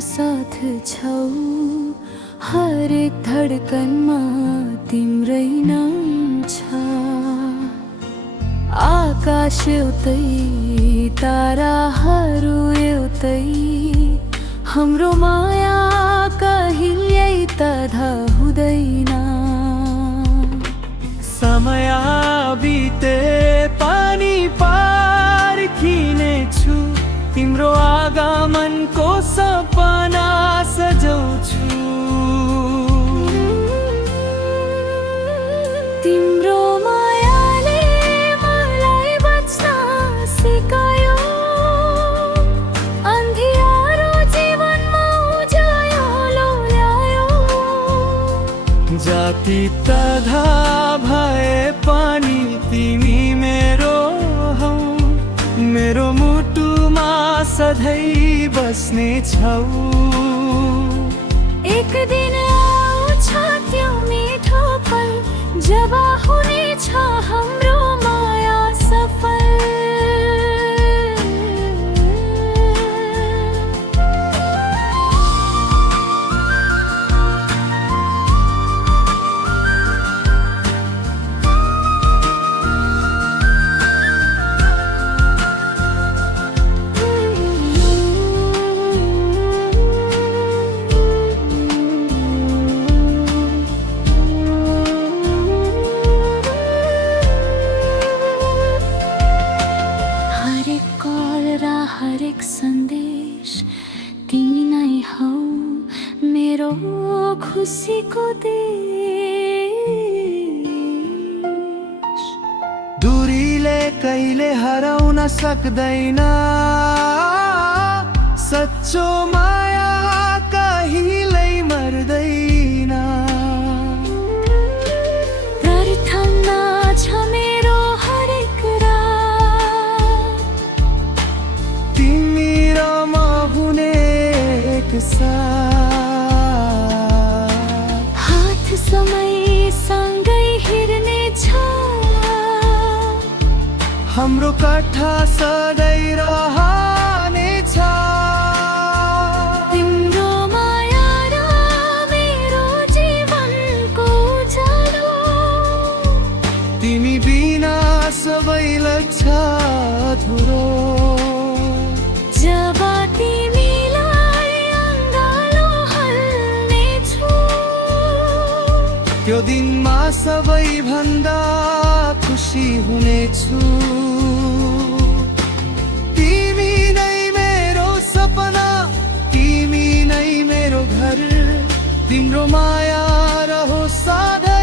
साथ छौ, हरेक धडकनमा तिम्रै नाम छ। आकाश एउटै, ताराहरू एउटै, हाम्रो माया कहिल्यै त हुँदैन। समय बिते पानी पार खिनेछु, तिम्रो आगमनको सपना सजाउँछु। तिम्रो मायाले मलाई बच्न सिकायो, अन्धियारो जीवनमा उज्यालो ल्यायो। जाति तधा भए पनि तिमी मेरो हौ, मेरो मुटुमा सधैँ बस्ने छौ। एक दिन आउँछ त्यो मिठो पल, जब हुनेछ हाम्रो माया सफल। हरेक सन्देश तिमी नै हौ, मेरो खुसीको देश। दूरीले कहिले हराउन सक्दैन, सच्चो माया कहिल्यै मर्दैन। प्रार्थना छ मेरो हरेक रात, तिमी र म हुने एक साथ। हात समय सँगै हिँड्ने छ, हाम्रो कथा सधैँ रहनेछ। तिम्रो माया र मेरो जीवनको उज्यालो, तिमी बिना सबै लाग्छ अधुरो। जब तिमीलाई अँगालो हाल्नेछु, त्यो दिनमा सबैभन्दा खुसी हुनेछु। तिमी नै मेरो सपना, तिमी नै मेरो घर, तिम्रो माया रहोस् सदा।